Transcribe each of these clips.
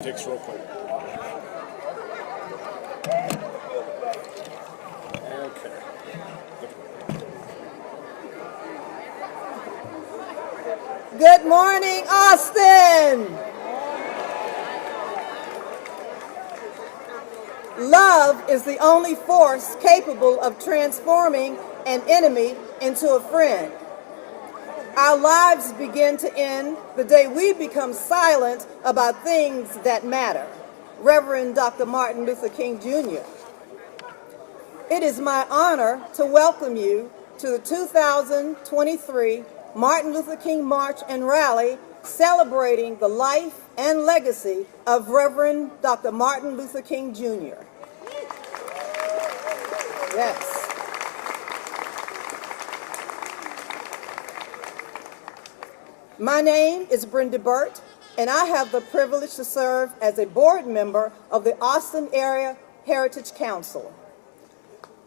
Takes real quick. Okay. Good morning, Austin. Love is the only force capable of transforming an enemy into a friend. Our lives begin to end the day we become silent about things that matter. Reverend Dr. Martin Luther King Jr. It is my honor to welcome you to the 2023 Martin Luther King March and Rally celebrating the life and legacy of Reverend Dr. Martin Luther King Jr. Yes. My name is Brenda Burt, and I have the privilege to serve as a board member of the Austin Area Heritage Council.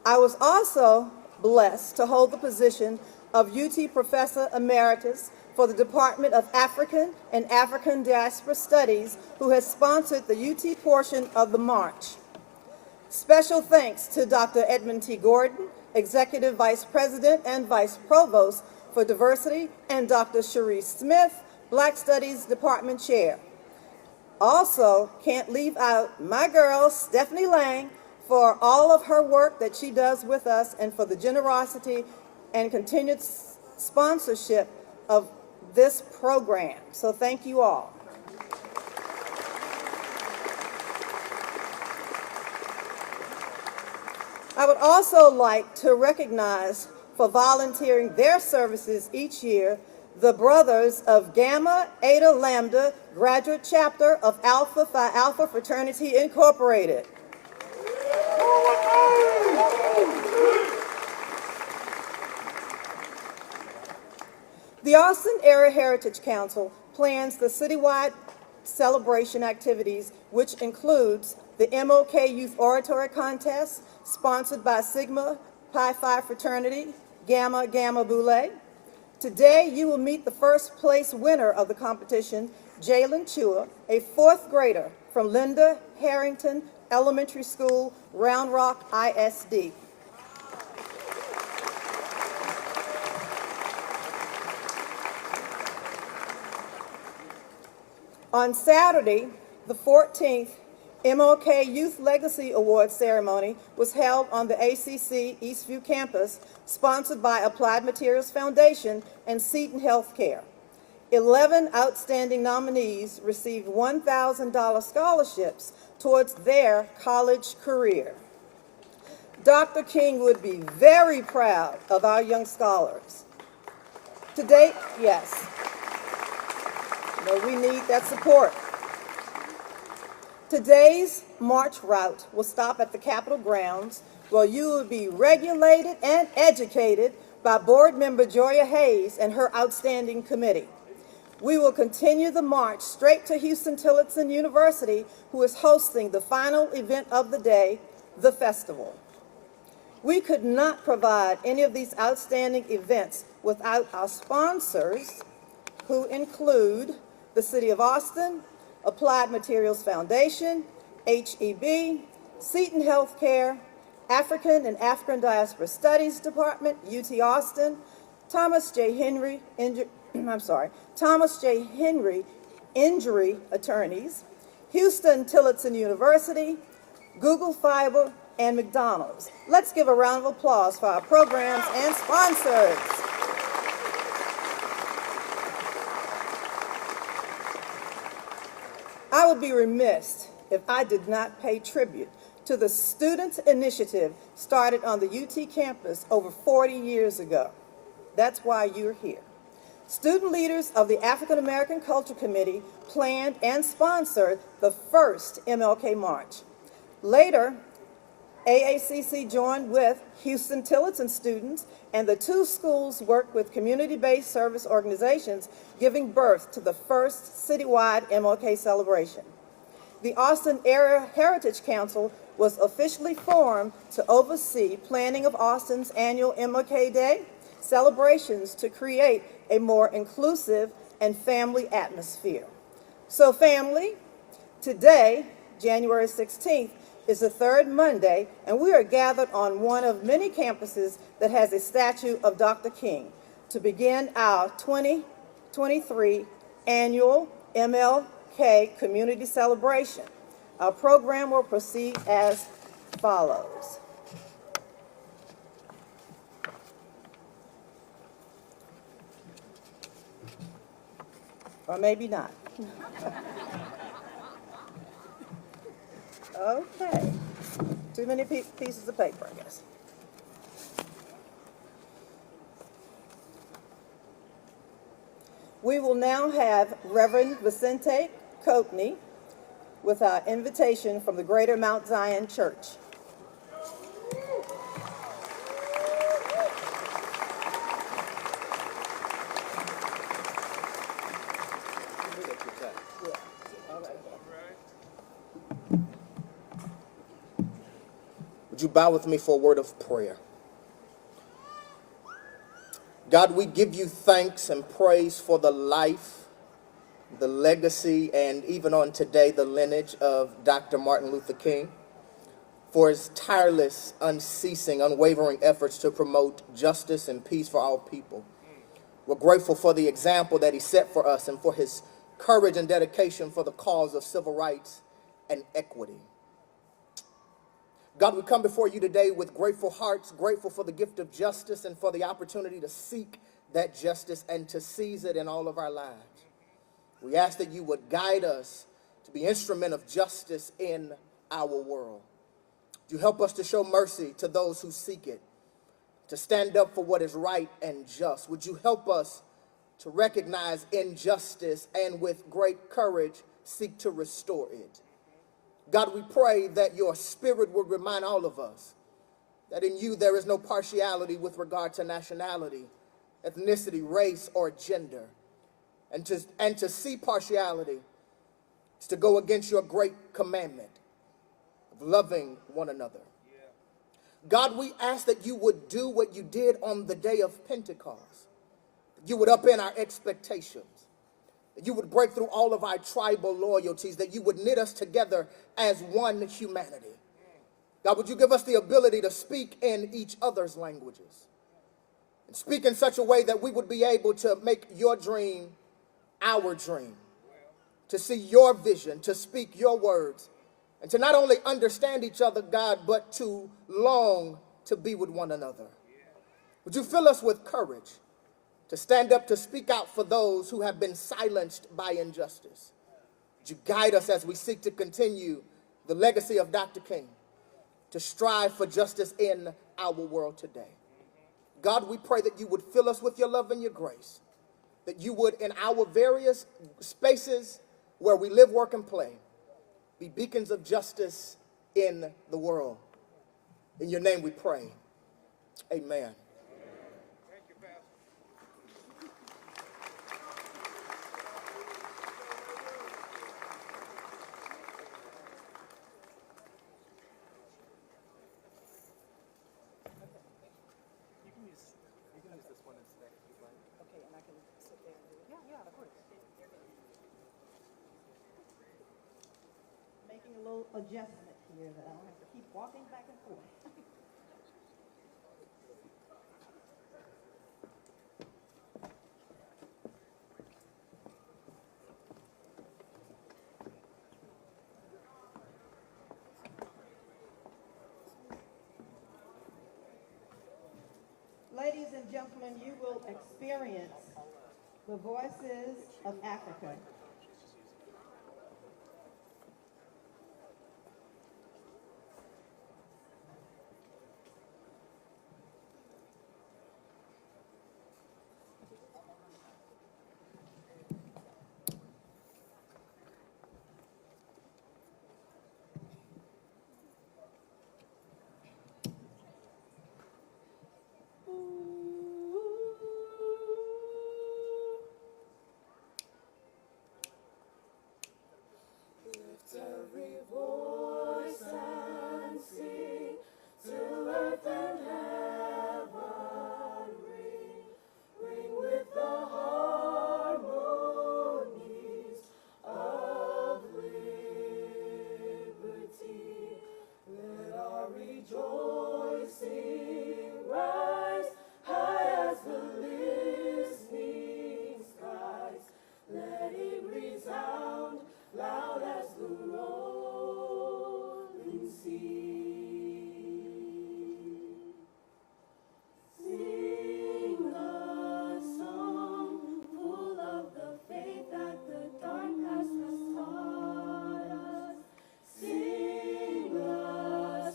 I was also blessed to hold the position of UT Professor Emeritus for the Department of African and African Diaspora Studies, who has sponsored the UT portion of the march. Special thanks to Dr. Edmund T. Gordon, Executive Vice President and Vice Provost for Diversity, and Dr. Cherie Smith, Black Studies Department Chair. Also, can't leave out my girl, Stephanie Lang, for all of her work that she does with us and for the generosity and continued sponsorship of this program. So thank you all. I would also like to recognize for volunteering their services each year the brothers of Gamma Eta Lambda Graduate Chapter of Alpha Phi Alpha Fraternity Incorporated. The Austin Area Heritage Council plans the citywide celebration activities, which includes the MLK Youth Oratory Contest, sponsored by Sigma Pi Phi Fraternity, Gamma Gamma Boule. Today, you will meet the first place winner of the competition, Jalen Chua, a fourth grader from Linda Harrington Elementary School, Round Rock ISD. On Saturday, the 14th, MLK Youth Legacy Award ceremony was held on the ACC Eastview campus, sponsored by Applied Materials Foundation and Seton Healthcare. 11 outstanding nominees received $1,000 scholarships towards their college career. Dr. King would be very proud of our young scholars. To date, yes. But we need that support. Today's march route will stop at the Capitol grounds, where you will be regulated and educated by board member Joya Hayes and her outstanding committee. We will continue the march straight to Houston-Tillotson University, who is hosting the final event of the day, the festival. We could not provide any of these outstanding events without our sponsors, who include the City of Austin, Applied Materials Foundation, HEB, Seton Healthcare, African and African Diaspora Studies Department, UT Austin, Thomas J. Henry Injury Attorneys, Houston-Tillotson University, Google Fiber, and McDonald's. Let's give a round of applause for our programs and sponsors. I would be remiss if I did not pay tribute to the Students Initiative started on the UT campus over 40 years ago. That's why you're here. Student leaders of the African American Culture Committee planned and sponsored the first MLK March. Later, AACC joined with Houston-Tillotson students, and the two schools worked with community-based service organizations, giving birth to the first citywide MLK celebration. The Austin Area Heritage Council was officially formed to oversee planning of Austin's annual MLK Day celebrations to create a more inclusive and family atmosphere. So family, Today, January 16th, is the third Monday, and we are gathered on one of many campuses that has a statue of Dr. King to begin our 2023 annual MLK Community Celebration. Our program will proceed as follows. Or maybe not. Okay. Too many pieces of paper, I guess. We will now have Reverend Vicente Coatney with our invitation from the Greater Mount Zion Church. Would you bow with me for a word of prayer? God, we give you thanks and praise for the life, the legacy, and even on today, the lineage of Dr. Martin Luther King, for his tireless, unceasing, unwavering efforts to promote justice and peace for all people. We're grateful for the example that he set for us and for his courage and dedication for the cause of civil rights and equity. God, we come before you today with grateful hearts, grateful for the gift of justice and for the opportunity to seek that justice and to seize it in all of our lives. We ask that you would guide us to be instrument of justice in our world. You help us to show mercy to those who seek it, to stand up for what is right and just. Would you help us to recognize injustice and with great courage seek to restore it? God, we pray that your spirit would remind all of us that in you there is no partiality with regard to nationality, ethnicity, race, or gender. And to see partiality is to go against your great commandment of loving one another. God, we ask that you would do what you did on the day of Pentecost. That you would upend our expectations. That you would break through all of our tribal loyalties, that you would knit us together as one humanity. God, would you give us the ability to speak in each other's languages and speak in such a way that we would be able to make your dream our dream, to see your vision, to speak your words, and to not only understand each other, God, but to long to be with one another. Would you fill us with courage to stand up to speak out for those who have been silenced by injustice? Would you guide us as we seek to continue the legacy of Dr. King, to strive for justice in our world today? God, we pray that you would fill us with your love and your grace, that you would, in our various spaces where we live, work, and play, be beacons of justice in the world. In your name we pray. Amen. Making a little adjustment here that I don't have to keep walking back and forth. Ladies and gentlemen, you will experience the voices of Africa. the rolling sea. Sing a song full of the faith that the dark past has taught us. Sing a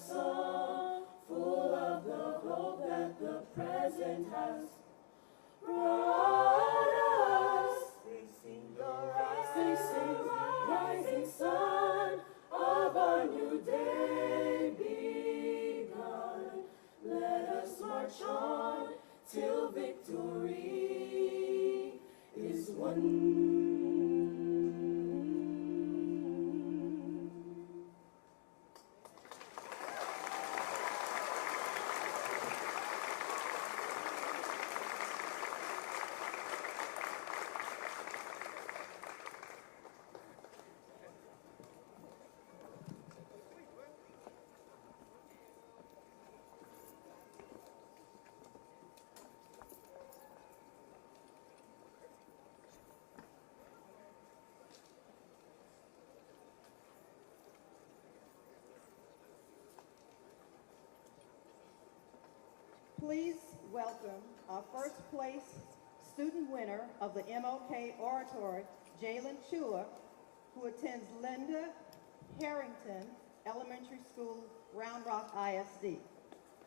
song full of the hope that the present has brought us. They sing the rising sun of a new day begun. Let us march on till victory is won. Please welcome our first place student winner of the MLK Oratory, Jalen Chua, who attends Linda Harrington Elementary School, Round Rock ISD.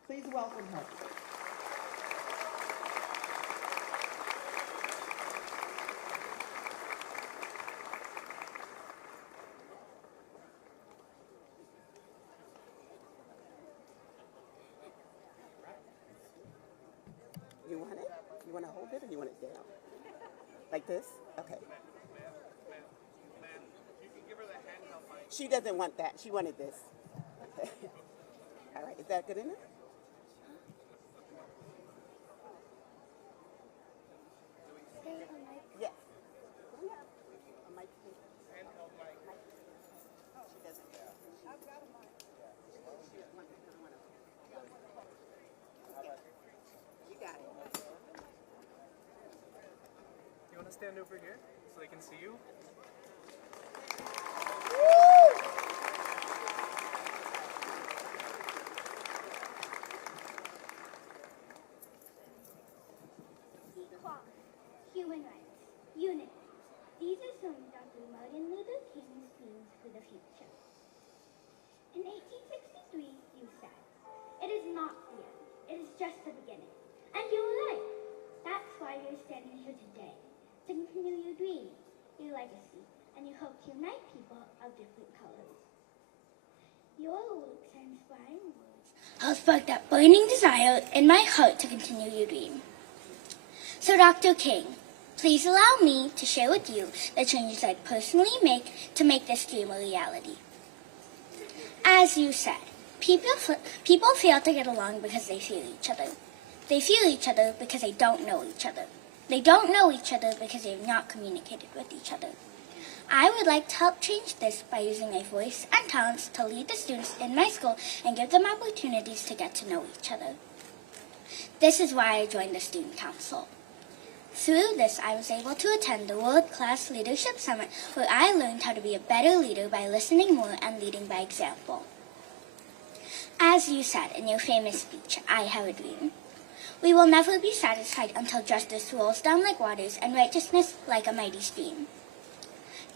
Please welcome her. You want it? You want to hold it or you want it down? Like this? Okay. She doesn't want that. She wanted this. Okay. All right. Is that good enough? Yes. A mic. She doesn't. I've got a mic. She doesn't want it. You got it. You want to stand over here so they can see you? Equality, human rights, unity. These are some of Dr. Martin Luther King's themes for the future. In 1863, you said, "It is not the end, it is just the beginning." And you were right. That's why you're standing here today, to continue your dream, your legacy, and your hope to unite people of different colors. Your works and inspiring words have sparked that burning desire in my heart to continue your dream. So Dr. King, please allow me to share with you the changes I'd personally make to make this dream a reality. As you said, people fail to get along because they fear each other. They fear each other because they don't know each other. They don't know each other because they have not communicated with each other. I would like to help change this by using my voice and talents to lead the students in my school and give them opportunities to get to know each other. This is why I joined the Student Council. Through this, I was able to attend the World Class Leadership Summit, where I learned how to be a better leader by listening more and leading by example. As you said in your famous speech, I have a dream. We will never be satisfied until justice rolls down like waters and righteousness like a mighty stream.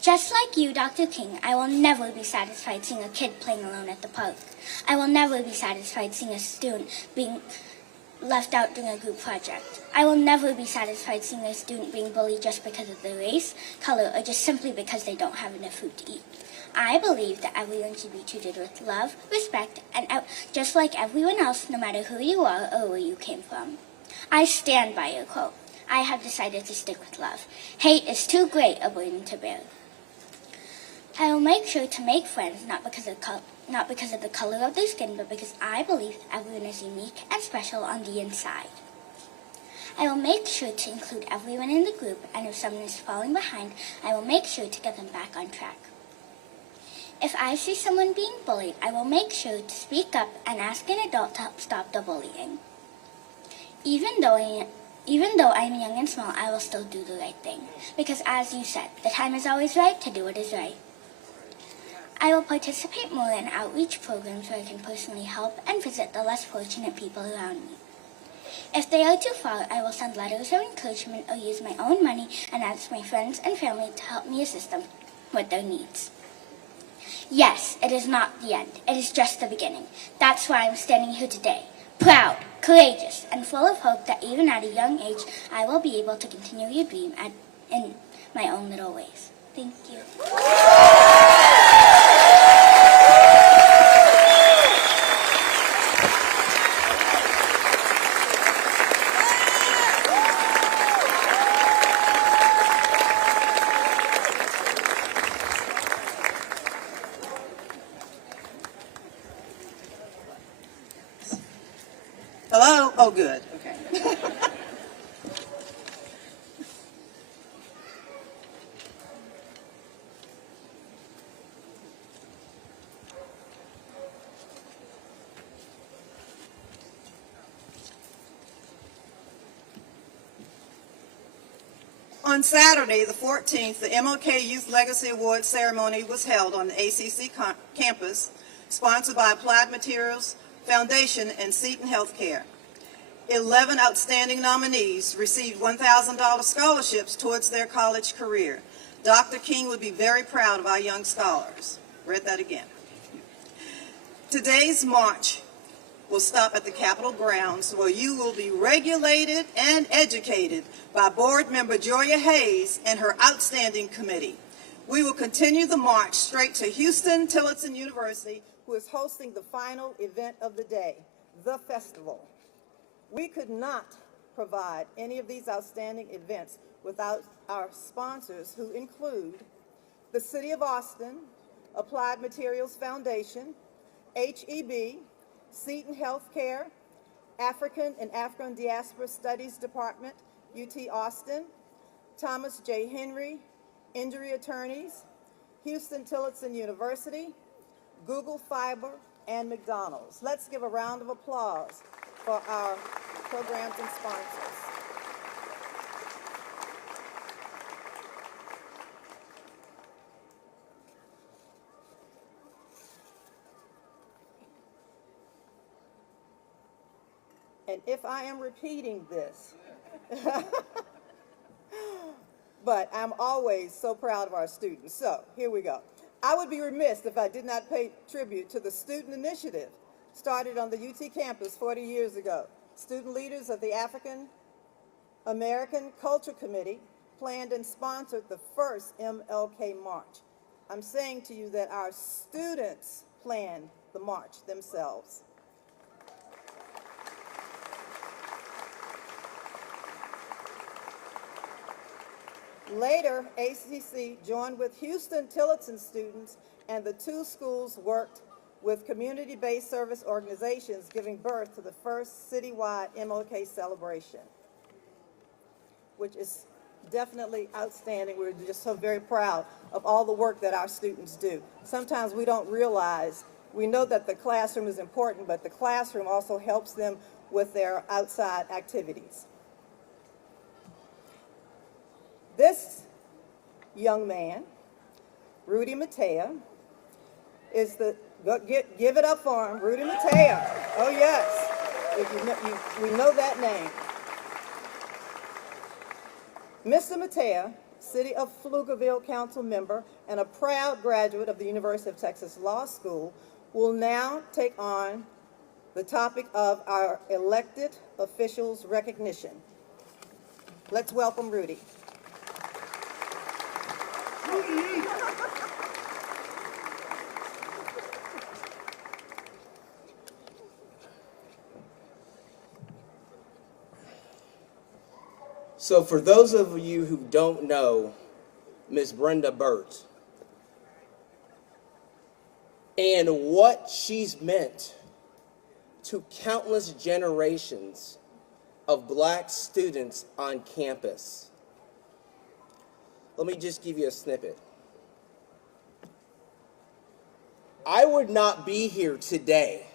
Just like you, Dr. King, I will never be satisfied seeing a kid playing alone at the park. I will never be satisfied seeing a student being left out during a group project. I will never be satisfied seeing a student being bullied just because of their race, color, or just simply because they don't have enough food to eat. I believe that everyone should be treated with love, respect, and just like everyone else, no matter who you are or where you came from. I stand by your quote. I have decided to stick with love. Hate is too great a burden to bear. I will make sure to make friends not because of the color of their skin, but because I believe everyone is unique and special on the inside. I will make sure to include everyone in the group, and if someone is falling behind, I will make sure to get them back on track. If I see someone being bullied, I will make sure to speak up and ask an adult to help stop the bullying. Even though I am young and small, I will still do the right thing. Because as you said, the time is always right to do what is right. I will participate more in outreach programs where I can personally help and visit the less fortunate people around me. If they are too far, I will send letters of encouragement or use my own money and ask my friends and family to help me assist them with their needs. Yes, it is not the end. It is just the beginning. That's why I'm standing here today, proud, courageous, and full of hope that even at a young age, I will be able to continue your dream in my own little ways. Thank you. Hello? Oh, good. Okay. On Saturday, the 14th, the MLK Youth Legacy Award ceremony was held on the ACC campus, sponsored by Applied Materials Foundation and Seton Healthcare. 11 outstanding nominees received $1,000 scholarships towards their college career. Dr. King would be very proud of our young scholars. Read that again. Today's march will stop at the Capitol grounds, where you will be regulated and educated by board member Joya Hayes and her outstanding committee. We will continue the march straight to Houston Tillotson University, who is hosting the final event of the day, the festival. We could not provide any of these outstanding events without our sponsors, who include the City of Austin, Applied Materials Foundation, HEB, Seton Healthcare, African and African Diaspora Studies Department, UT Austin, Thomas J. Henry, Injury Attorneys, Houston Tillotson University, Google Fiber, and McDonald's. Let's give a round of applause for our programs and sponsors. And if I am repeating this, but I'm always so proud of our students. So here we go. I would be remiss if I did not pay tribute to the student initiative started on the UT campus 40 years ago. Student leaders of the African American Culture Committee planned and sponsored the first MLK March. I'm saying to you that our students planned the march themselves. Later, ACC joined with Houston Tillotson students, and the two schools worked with community-based service organizations, giving birth to the first citywide MLK celebration, which is definitely outstanding. We're just so very proud of all the work that our students do. Sometimes we don't realize, we know that the classroom is important, but the classroom also helps them with their outside activities. This young man, Rudy Matea, is the, give it up for him, Rudy Matea. Oh yes, we know that name. Mr. Matea, City of Pflugerville Council member and a proud graduate of the University of Texas Law School, will now take on the topic of our elected officials recognition. Let's welcome Rudy. So for those of you who don't know Ms. Brenda Burt and what she's meant to countless generations of black students on campus, let me just give you a snippet. I would not be here today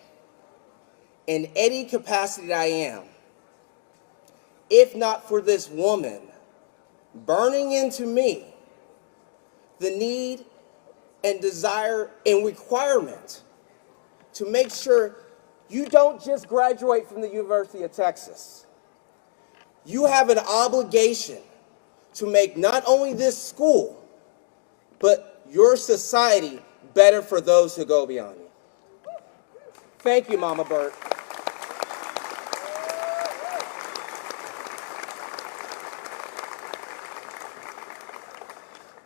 in any capacity that I am if not for this woman burning into me the need and desire and requirement to make sure you don't just graduate from the University of Texas. You have an obligation to make not only this school, but your society better for those who go beyond you. Thank you, Mama Burt.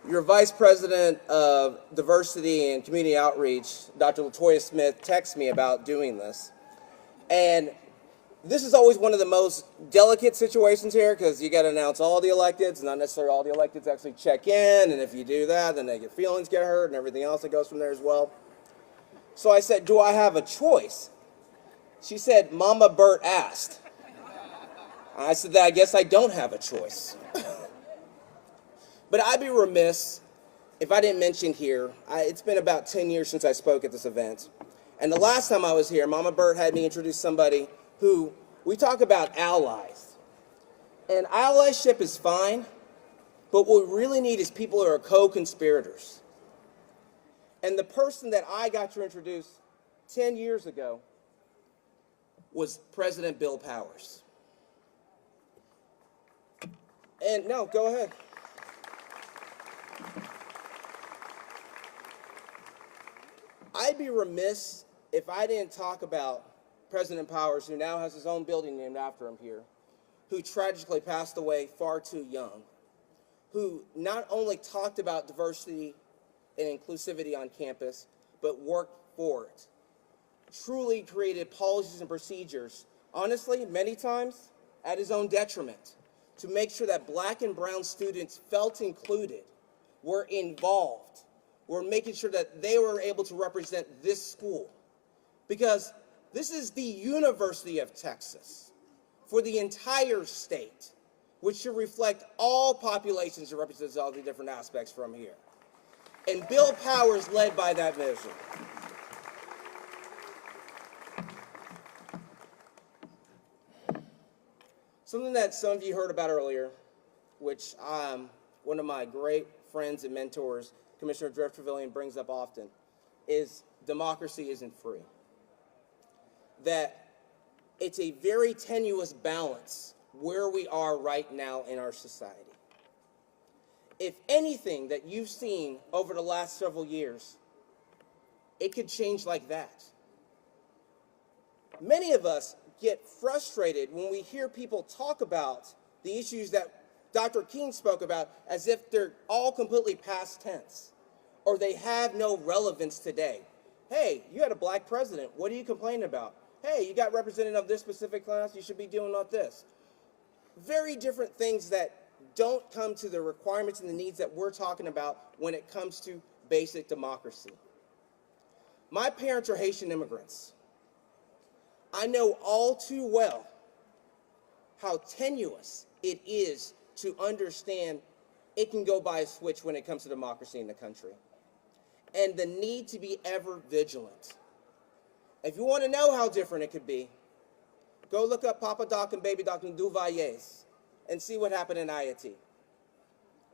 Your Vice President of Diversity and Community Outreach, Dr. LaToya Smith, texted me about doing this. And this is always one of the most delicate situations here because you got to announce all the electeds, not necessarily all the electeds actually check in, and if you do that, then feelings get hurt and everything else that goes from there as well. So I said, do I have a choice? She said, Mama Burt asked. I said, I guess I don't have a choice. But I'd be remiss if I didn't mention here, it's been about 10 years since I spoke at this event. And the last time I was here, Mama Burt had me introduce somebody who, we talk about allies. And allyship is fine, but what we really need is people who are co-conspirators. And the person that I got to introduce 10 years ago was President Bill Powers. And no, go ahead. I'd be remiss if I didn't talk about President Powers, who now has his own building named after him here, who tragically passed away far too young, who not only talked about diversity and inclusivity on campus, but worked for it, truly created policies and procedures, honestly, many times at his own detriment, to make sure that Black and brown students felt included, were involved, were making sure that they were able to represent this school. Because this is the University of Texas for the entire state, which should reflect all populations and represents all the different aspects from here. And Bill Powers led by that vision. Something that some of you heard about earlier, which one of my great friends and mentors, Commissioner Drift Trevelyan, brings up often, is democracy isn't free. That it's a very tenuous balance where we are right now in our society. If anything that you've seen over the last several years, it could change like that. Many of us get frustrated when we hear people talk about the issues that Dr. King spoke about as if they're all completely past tense or they have no relevance today. Hey, you had a Black president. What are you complaining about? Hey, you got representative of this specific class. You should be doing all this. Very different things that don't come to the requirements and the needs that we're talking about when it comes to basic democracy. My parents are Haitian immigrants. I know all too well how tenuous it is to understand it can go by a switch when it comes to democracy in the country. And the need to be ever vigilant. If you want to know how different it could be, go look up Papa Doc and Baby Doc and Duvaliers and see what happened in IIT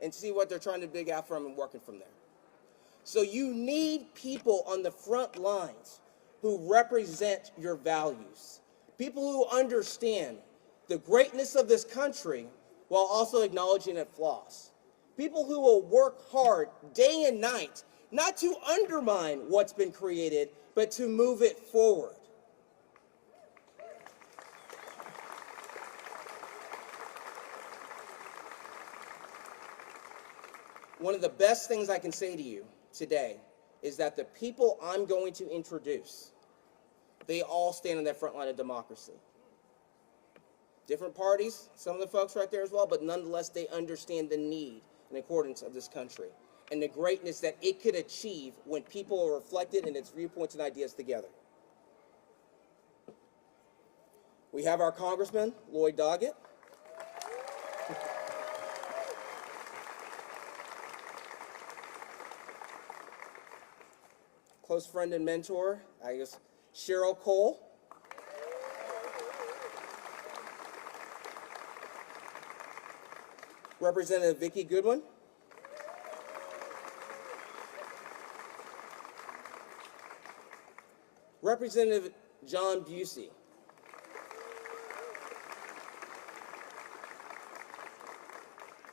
and see what they're trying to dig out from and working from there. So you need people on the front lines who represent your values, people who understand the greatness of this country while also acknowledging its flaws, people who will work hard day and night, not to undermine what's been created, but to move it forward. One of the best things I can say to you today is that the people I'm going to introduce, they all stand on that front line of democracy. Different parties, some of the folks right there as well, but nonetheless, they understand the need and importance of this country and the greatness that it could achieve when people are reflected in its viewpoints and ideas together. We have our Congressman, Lloyd Doggett. Close friend and mentor, I guess, Cheryl Cole. Representative Vicki Goodwin. Representative John Busey.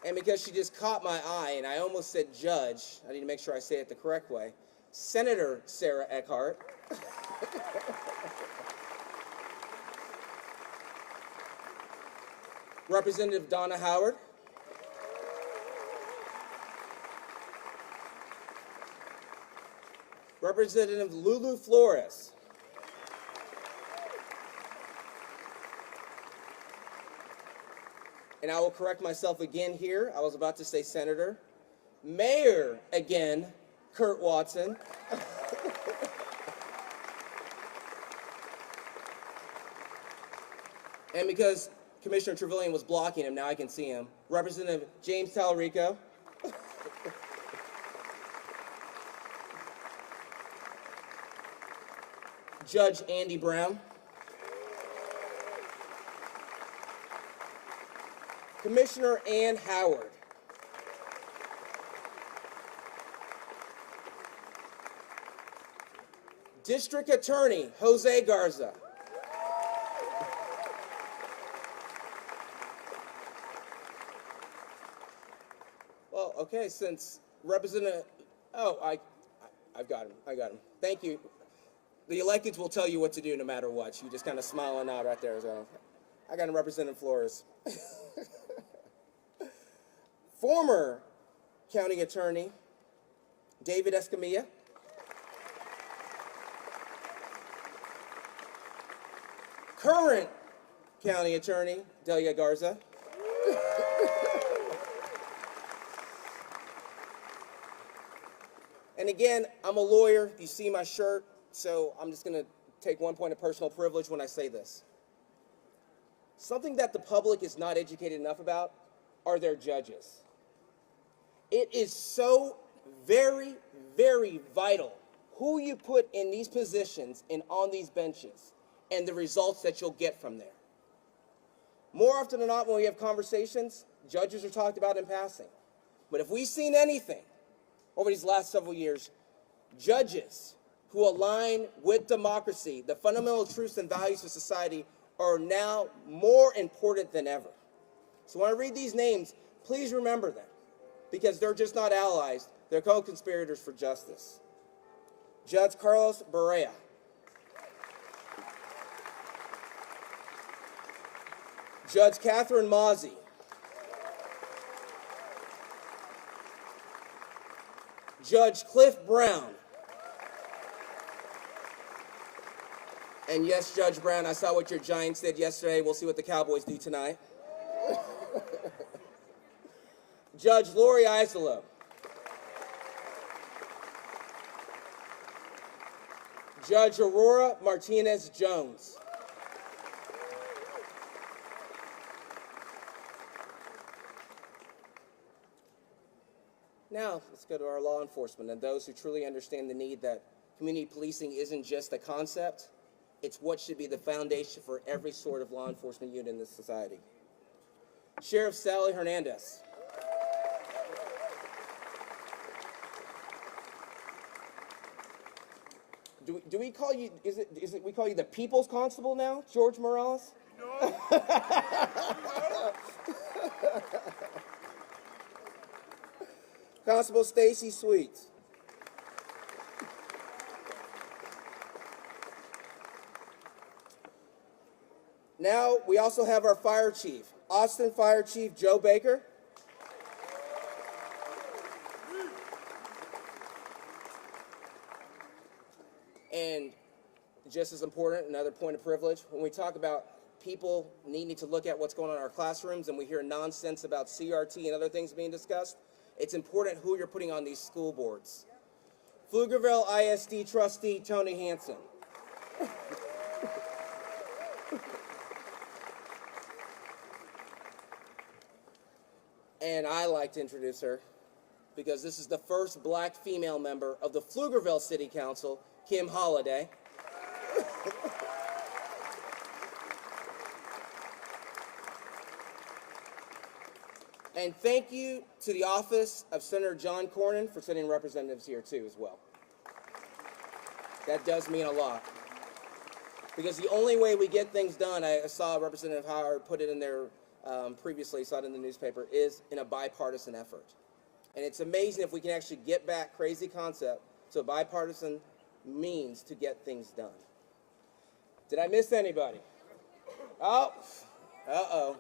And because she just caught my eye, and I almost said judge, I need to make sure I say it the correct way, Senator Sarah Eckhart. Representative Donna Howard. Representative Lulu Flores. And I will correct myself again here. I was about to say Senator. Mayor again, Kurt Watson. And because Commissioner Trevelyan was blocking him, now I can see him. Representative James Talarico. Judge Andy Brown. Commissioner Ann Howard. District Attorney Jose Garza. Well, okay, since Representative, I've got him. Thank you. The electeds will tell you what to do no matter what. You just kind of smile and nod right there. So I got him, Representative Flores. Former County Attorney David Escamilla. Current County Attorney Delia Garza. And again, I'm a lawyer. You see my shirt, so I'm just going to take one point of personal privilege when I say this. Something that the public is not educated enough about are their judges. It is so very, very vital who you put in these positions and on these benches and the results that you'll get from there. More often than not, when we have conversations, judges are talked about in passing. But if we've seen anything over these last several years, judges who align with democracy, the fundamental truths and values of society, are now more important than ever. So when I read these names, please remember them, because they're just not allies, they're co-conspirators for justice. Judge Carlos Barea. Judge Catherine Mozzie. Judge Cliff Brown. And yes, Judge Brown, I saw what your Giants did yesterday. We'll see what the Cowboys do tonight. Judge Lori Iserlo. Judge Aurora Martinez Jones. Now, let's go to our law enforcement and those who truly understand the need that community policing isn't just a concept, it's what should be the foundation for every sort of law enforcement unit in this society. Sheriff Sally Hernandez. Do we call you, is it we call you the People's Constable now, George Morales? No. Constable Stacy Sweets. Now, we also have our fire chief, Austin Fire Chief Joe Baker. And just as important, another point of privilege, when we talk about people needing to look at what's going on in our classrooms and we hear nonsense about CRT and other things being discussed, it's important who you're putting on these school boards. Pflugerville ISD trustee Tony Hansen. And I like to introduce her because this is the first black female member of the Pflugerville City Council, Kim Holliday. And thank you to the office of Senator John Cornyn for sending representatives here too as well. That does mean a lot. Because the only way we get things done, I saw Representative Howard put it in there previously, saw it in the newspaper, is in a bipartisan effort. And it's amazing if we can actually get back crazy concept to a bipartisan means to get things done. Did I miss anybody? Oh, uh-oh.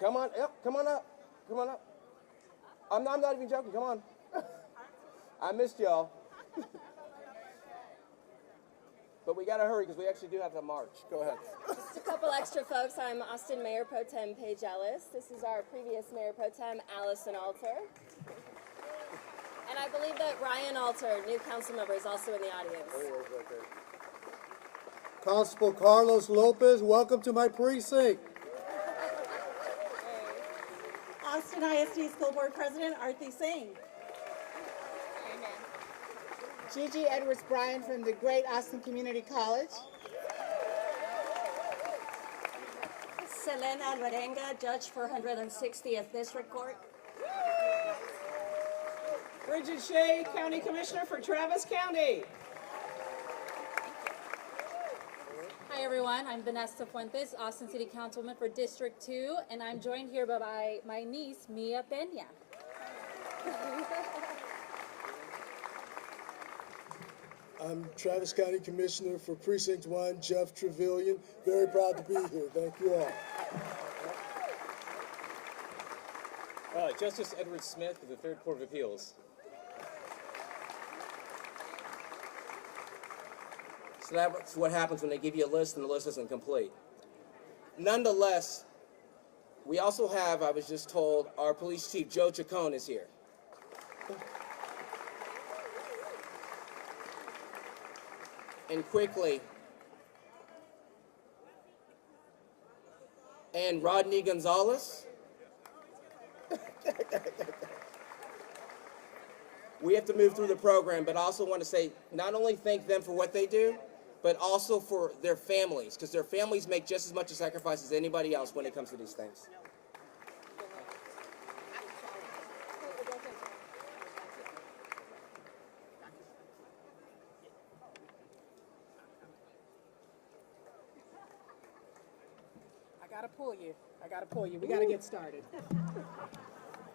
Come on, yep, come on up. Come on up. I'm not even joking, come on. I missed y'all. But we gotta hurry because we actually do have to march. Go ahead. Just a couple extra folks. I'm Austin Mayor Pro Tem Paige Ellis. This is our previous Mayor Pro Tem, Allison Alter. And I believe that Ryan Alter, new council member, is also in the audience. There he is right there. Constable Carlos Lopez, welcome to my precinct. Austin ISD School Board President Arthi Singh. Gigi Edwards Bryan from the Great Austin Community College. Selena Alvarenga, Judge for 160th District Court. Bridget Shea, County Commissioner for Travis County. Hi everyone, I'm Vanessa Fuentes, Austin City Councilwoman for District 2, and I'm joined here by my niece, Mia Peña. I'm Travis County Commissioner for Precinct 1, Jeff Trevelyan. Very proud to be here. Thank you all. Justice Edward Smith of the Third Court of Appeals. So that's what happens when they give you a list and the list isn't complete. Nonetheless, we also have, I was just told, our Police Chief, Joe Chacon, is here. And quickly, and Rodney Gonzalez. We have to move through the program, but also want to say, not only thank them for what they do, but also for their families, because their families make just as much a sacrifice as anybody else when it comes to these things. I gotta pull you. We gotta get started.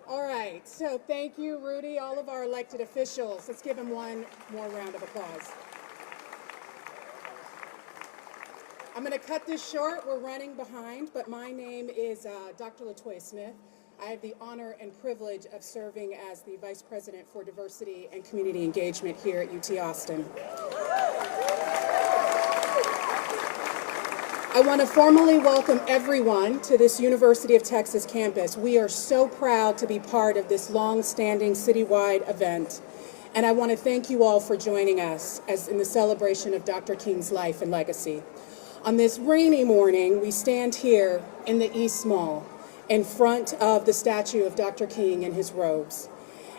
All right, so thank you, Rudy, all of our elected officials. Let's give them one more round of applause. I'm gonna cut this short. We're running behind, but my name is Dr. LaToya Smith. I have the honor and privilege of serving as the Vice President for Diversity and Community Engagement here at UT Austin. I want to formally welcome everyone to this University of Texas campus. We are so proud to be part of this long-standing citywide event. And I want to thank you all for joining us as in the celebration of Dr. King's life and legacy. On this rainy morning, we stand here in the East Mall in front of the statue of Dr. King in his robes.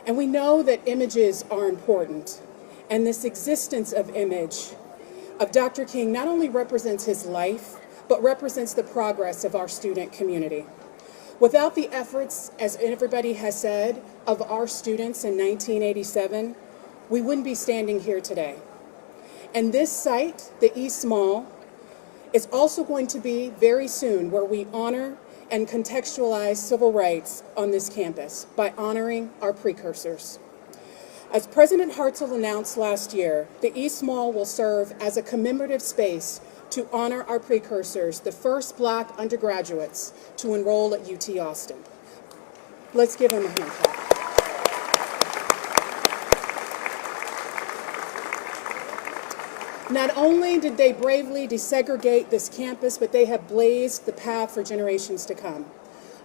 And we know that images are important. And this existence of image of Dr. King not only represents his life, but represents the progress of our student community. Without the efforts, as everybody has said, of our students in 1987, we wouldn't be standing here today. And this site, the East Mall, is also going to be very soon where we honor and contextualize civil rights on this campus by honoring our precursors. As President Hartzell announced last year, the East Mall will serve as a commemorative space to honor our precursors, the first Black undergraduates to enroll at UT Austin. Let's give them a hand clap. Not only did they bravely desegregate this campus, but they have blazed the path for generations to come.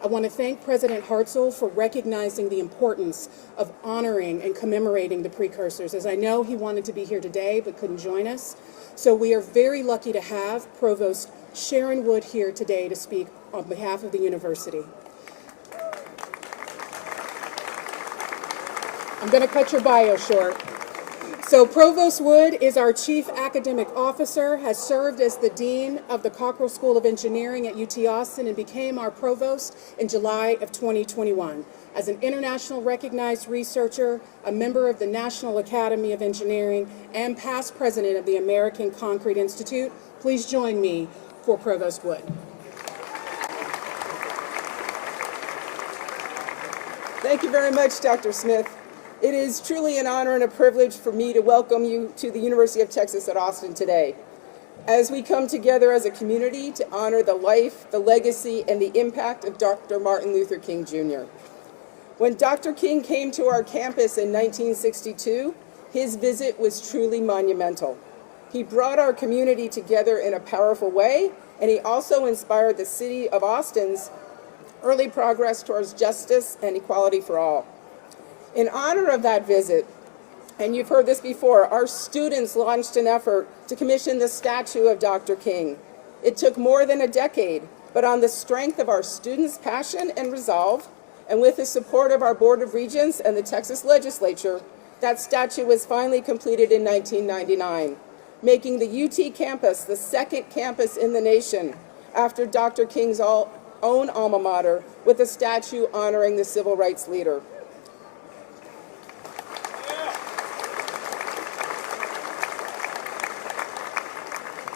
I want to thank President Hartzell for recognizing the importance of honoring and commemorating the precursors, as I know he wanted to be here today but couldn't join us. So we are very lucky to have Provost Sharon Wood here today to speak on behalf of the university. I'm going to cut your bio short. So Provost Wood is our Chief Academic Officer, has served as the Dean of the Cockrell School of Engineering at UT Austin, and became our Provost in July of 2021. As an international recognized researcher, a member of the National Academy of Engineering, and past president of the American Concrete Institute, please join me for Provost Wood. Thank you very much, Dr. Smith. It is truly an honor and a privilege for me to welcome you to the University of Texas at Austin today, as we come together as a community to honor the life, the legacy, and the impact of Dr. Martin Luther King Jr. When Dr. King came to our campus in 1962, his visit was truly monumental. He brought our community together in a powerful way, and he also inspired the city of Austin's early progress towards justice and equality for all. In honor of that visit, and you've heard this before, our students launched an effort to commission the statue of Dr. King. It took more than a decade, but on the strength of our students' passion and resolve, and with the support of our Board of Regents and the Texas Legislature, that statue was finally completed in 1999, making the UT campus the second campus in the nation after Dr. King's own alma mater, with a statue honoring the civil rights leader.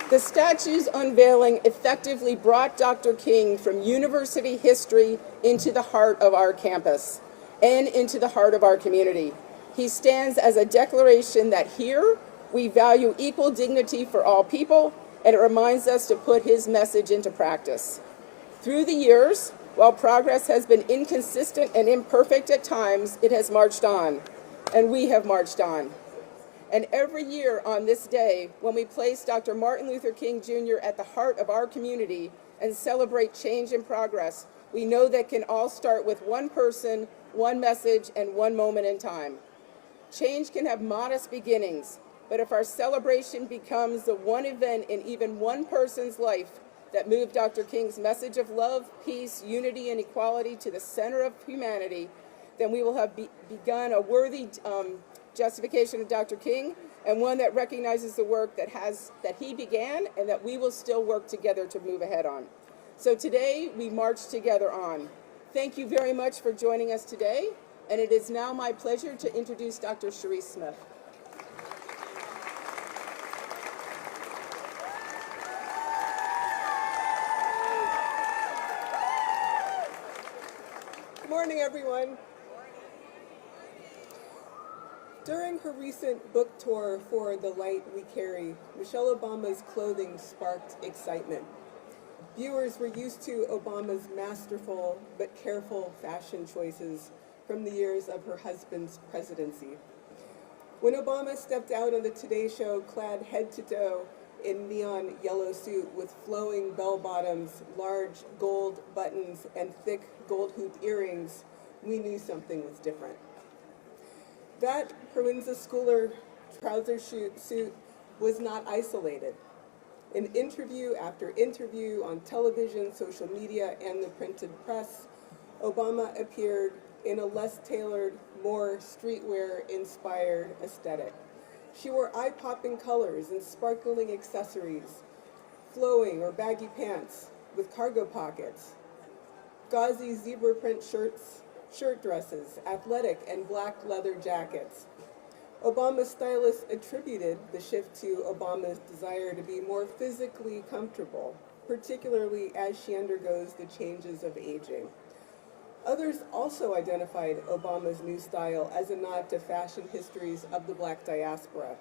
The statue's unveiling effectively brought Dr. King from university history into the heart of our campus and into the heart of our community. He stands as a declaration that here we value equal dignity for all people, and it reminds us to put his message into practice. Through the years, while progress has been inconsistent and imperfect at times, it has marched on, and we have marched on. And every year on this day, when we place Dr. Martin Luther King Jr. at the heart of our community and celebrate change and progress, we know that can all start with one person, one message, and one moment in time. Change can have modest beginnings, but if our celebration becomes the one event in even one person's life that moved Dr. King's message of love, peace, unity, and equality to the center of humanity, then we will have begun a worthy justification of Dr. King, and one that recognizes the work that he began and that we will still work together to move ahead on. So today, we march together on. Thank you very much for joining us today, and it is now my pleasure to introduce Dr. Cherise Smith. Good morning, everyone. During her recent book tour for The Light We Carry, Michelle Obama's clothing sparked excitement. Viewers were used to Obama's masterful but careful fashion choices from the years of her husband's presidency. When Obama stepped out on the Today Show clad head to toe in neon yellow suit with flowing bell bottoms, large gold buttons, and thick gold hoop earrings, we knew something was different. That Proenza Schooler trouser suit was not isolated. In interview after interview on television, social media, and the printed press, Obama appeared in a less tailored, more streetwear-inspired aesthetic. She wore eye-popping colors and sparkling accessories, flowing or baggy pants with cargo pockets, gauzy zebra print shirt dresses, athletic and black leather jackets. Obama's stylists attributed the shift to Obama's desire to be more physically comfortable, particularly as she undergoes the changes of aging. Others also identified Obama's new style as a nod to fashion histories of the Black diaspora,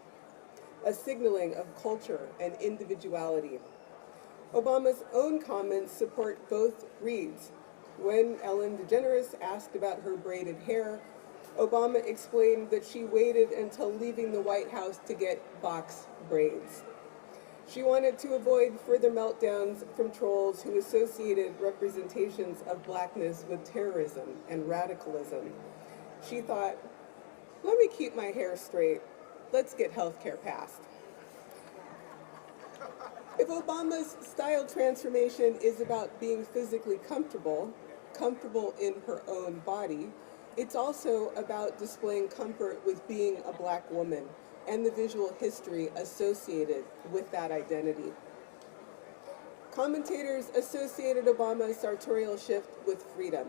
a signaling of culture and individuality. Obama's own comments support both reads. When Ellen DeGeneres asked about her braided hair, Obama explained that she waited until leaving the White House to get box braids. She wanted to avoid further meltdowns from trolls who associated representations of blackness with terrorism and radicalism. She thought, let me keep my hair straight. Let's get healthcare passed. If Obama's style transformation is about being physically comfortable in her own body, it's also about displaying comfort with being a black woman, and the visual history associated with that identity. Commentators associated Obama's sartorial shift with freedom.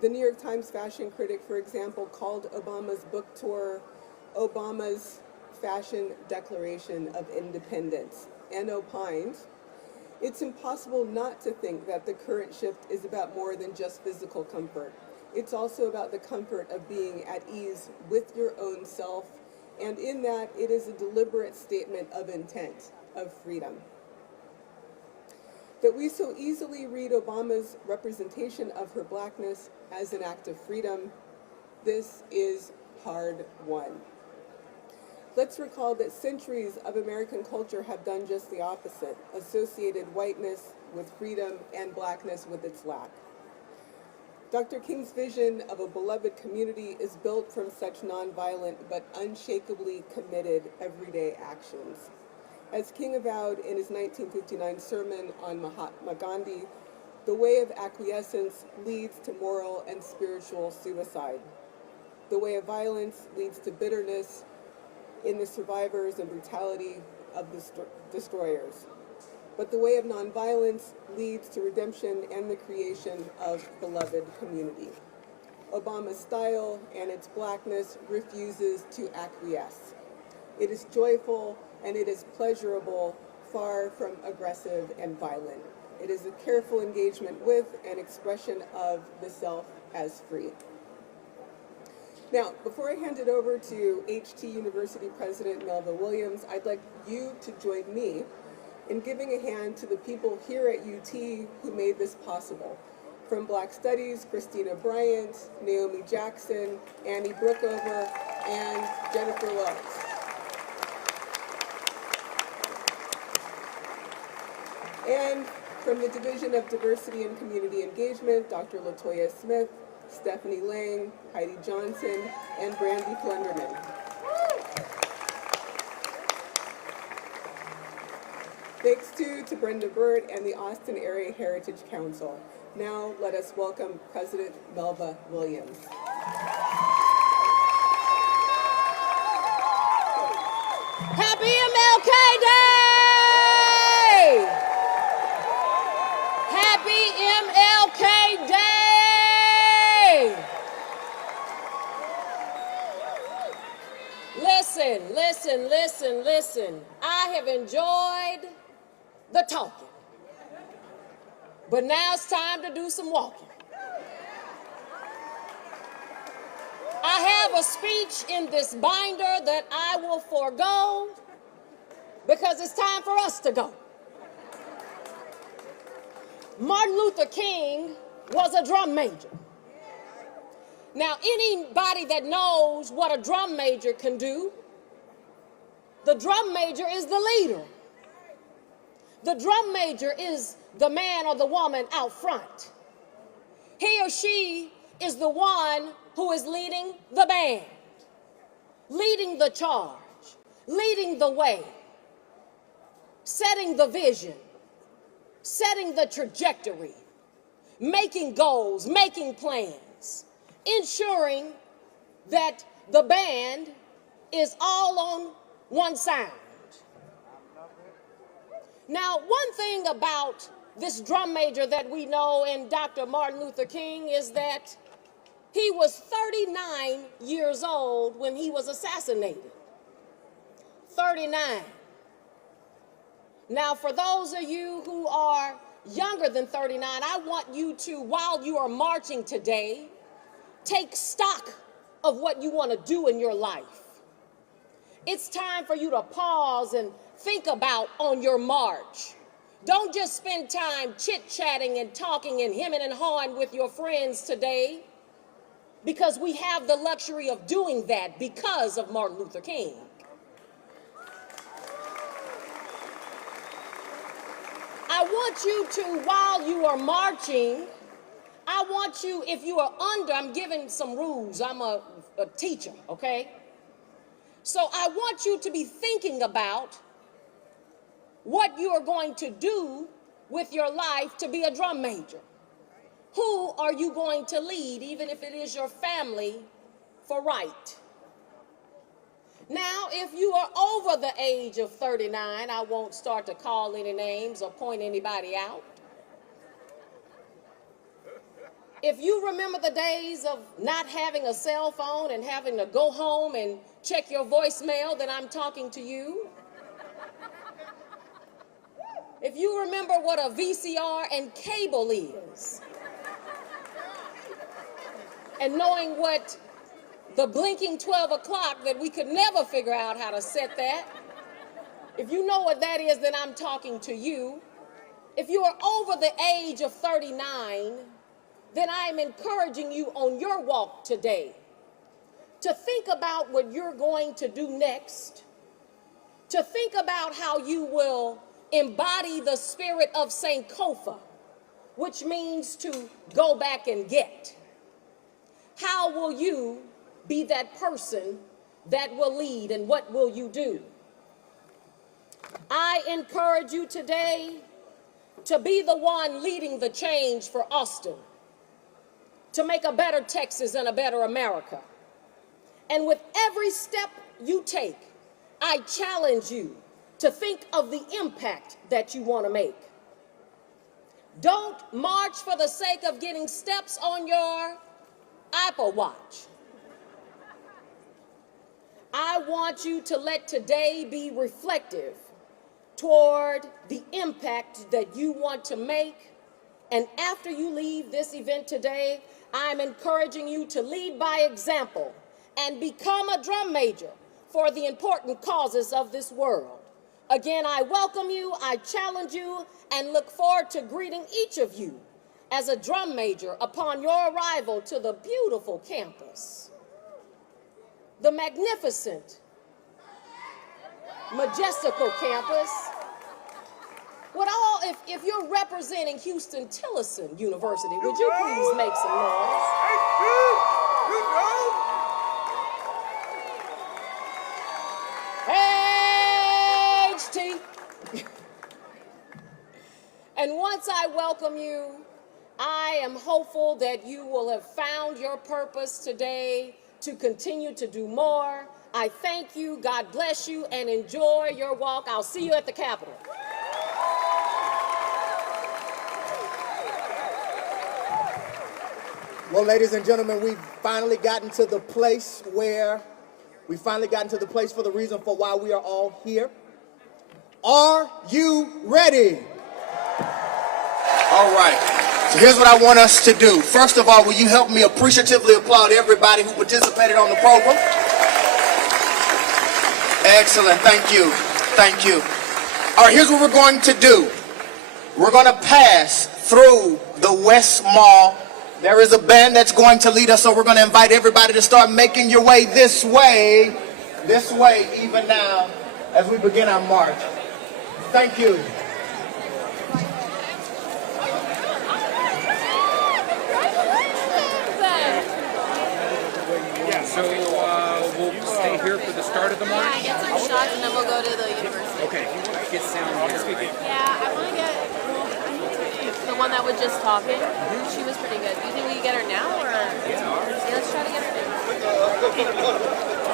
The New York Times fashion critic, for example, called Obama's book tour Obama's fashion declaration of independence, and opined, "It's impossible not to think that the current shift is about more than just physical comfort. It's also about the comfort of being at ease with your own self, and in that it is a deliberate statement of intent, of freedom." That we so easily read Obama's representation of her blackness as an act of freedom, this is hard won. Let's recall that centuries of American culture have done just the opposite, associated whiteness with freedom and blackness with its lack. Dr. King's vision of a beloved community is built from such nonviolent but unshakably committed everyday actions. As King avowed in his 1959 sermon on Mahatma Gandhi, the way of acquiescence leads to moral and spiritual suicide. The way of violence leads to bitterness in the survivors and brutality of the destroyers. But the way of nonviolence leads to redemption and the creation of beloved community. Obama's style and its blackness refuses to acquiesce. It is joyful and it is pleasurable, far from aggressive and violent. It is a careful engagement with and expression of the self as free. Now, before I hand it over to HT University President Melva Williams, I'd like you to join me in giving a hand to the people here at UT who made this possible. From Black Studies, Christina Bryant, Naomi Jackson, Annie Brookover, and Jennifer Loves. And from the Division of Diversity and Community Engagement, Dr. LaToya Smith, Stephanie Lang, Heidi Johnson, and Brandy Flenderman. Thanks to Brenda Burt and the Austin Area Heritage Council. Now let us welcome President Melva Williams. Happy MLK Day! Happy MLK Day! Listen. I have enjoyed the talking, but now it's time to do some walking. I have a speech in this binder that I will forego because it's time for us to go. Martin Luther King was a drum major. Now, anybody that knows what a drum major can do, the drum major is the leader. The drum major is the man or the woman out front. He or she is the one who is leading the band, leading the charge, leading the way, setting the vision, setting the trajectory, making goals, making plans, ensuring that the band is all on one sound. Now, one thing about this drum major that we know in Dr. Martin Luther King is that he was 39 years old when he was assassinated. 39. Now, for those of you who are younger than 39, I want you to, while you are marching today, take stock of what you want to do in your life. It's time for you to pause and think about on your march. Don't just spend time chit-chatting and talking and hemming and hawing with your friends today, because we have the luxury of doing that because of Martin Luther King. I want you to, while you are marching, I want you, if you are under, I'm giving some rules. I'm a teacher, okay? So I want you to be thinking about what you are going to do with your life to be a drum major. Who are you going to lead, even if it is your family, for right? Now, if you are over the age of 39, I won't start to call any names or point anybody out. If you remember the days of not having a cell phone and having to go home and check your voicemail, then I'm talking to you. If you remember what a VCR and cable is, and knowing what the blinking 12 o'clock that we could never figure out how to set that, if you know what that is, then I'm talking to you. If you are over the age of 39, then I am encouraging you on your walk today to think about what you're going to do next, to think about how you will embody the spirit of Sankofa, which means to go back and get. How will you be that person that will lead, and what will you do? I encourage you today to be the one leading the change for Austin, to make a better Texas and a better America. And with every step you take, I challenge you to think of the impact that you want to make. Don't march for the sake of getting steps on your Apple Watch. I want you to let today be reflective toward the impact that you want to make. And after you leave this event today, I'm encouraging you to lead by example and become a drum major for the important causes of this world. Again, I welcome you, I challenge you, and look forward to greeting each of you as a drum major upon your arrival to the beautiful campus, the magnificent, majestical campus. If you're representing Houston-Tillotson University, would you please make some noise? HT. And once I welcome you, I am hopeful that you will have found your purpose today to continue to do more. I thank you, God bless you, and enjoy your walk. I'll see you at the Capitol. Well, ladies and gentlemen, we've finally gotten to the place for the reason for why we are all here. Are you ready? All right. So here's what I want us to do. First of all, will you help me appreciatively applaud everybody who participated on the program? Excellent. Thank you. Thank you. All right, here's what we're going to do. We're going to pass through the West Mall. There is a band that's going to lead us, so we're going to invite everybody to start making your way this way even now as we begin our march. Thank you. Yeah, so we'll stay here for the start of the march? Yeah, get some shots and then we'll go to the university. Okay, get sound here, right? Yeah, I want to get the one that was just talking. She was pretty good. Do you think we can get her now? Or? Yeah, let's try to get her now.